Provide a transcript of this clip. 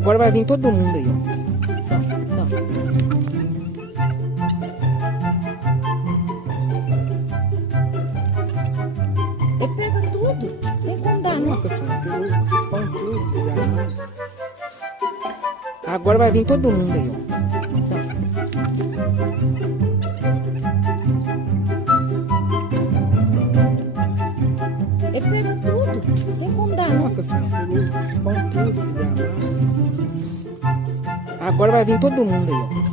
Agora vai vir todo mundo aí, ó. Ele pega tudo. Tem como dar, não. Nossa senhora, pegou pão tudo, desgramado. Agora vai vir todo mundo aí, ó. Ele pega tudo. Tem como dar, não. Nossa senhora, pegou pão tudo, desgramado. Agora vai vir todo mundo aí, ó.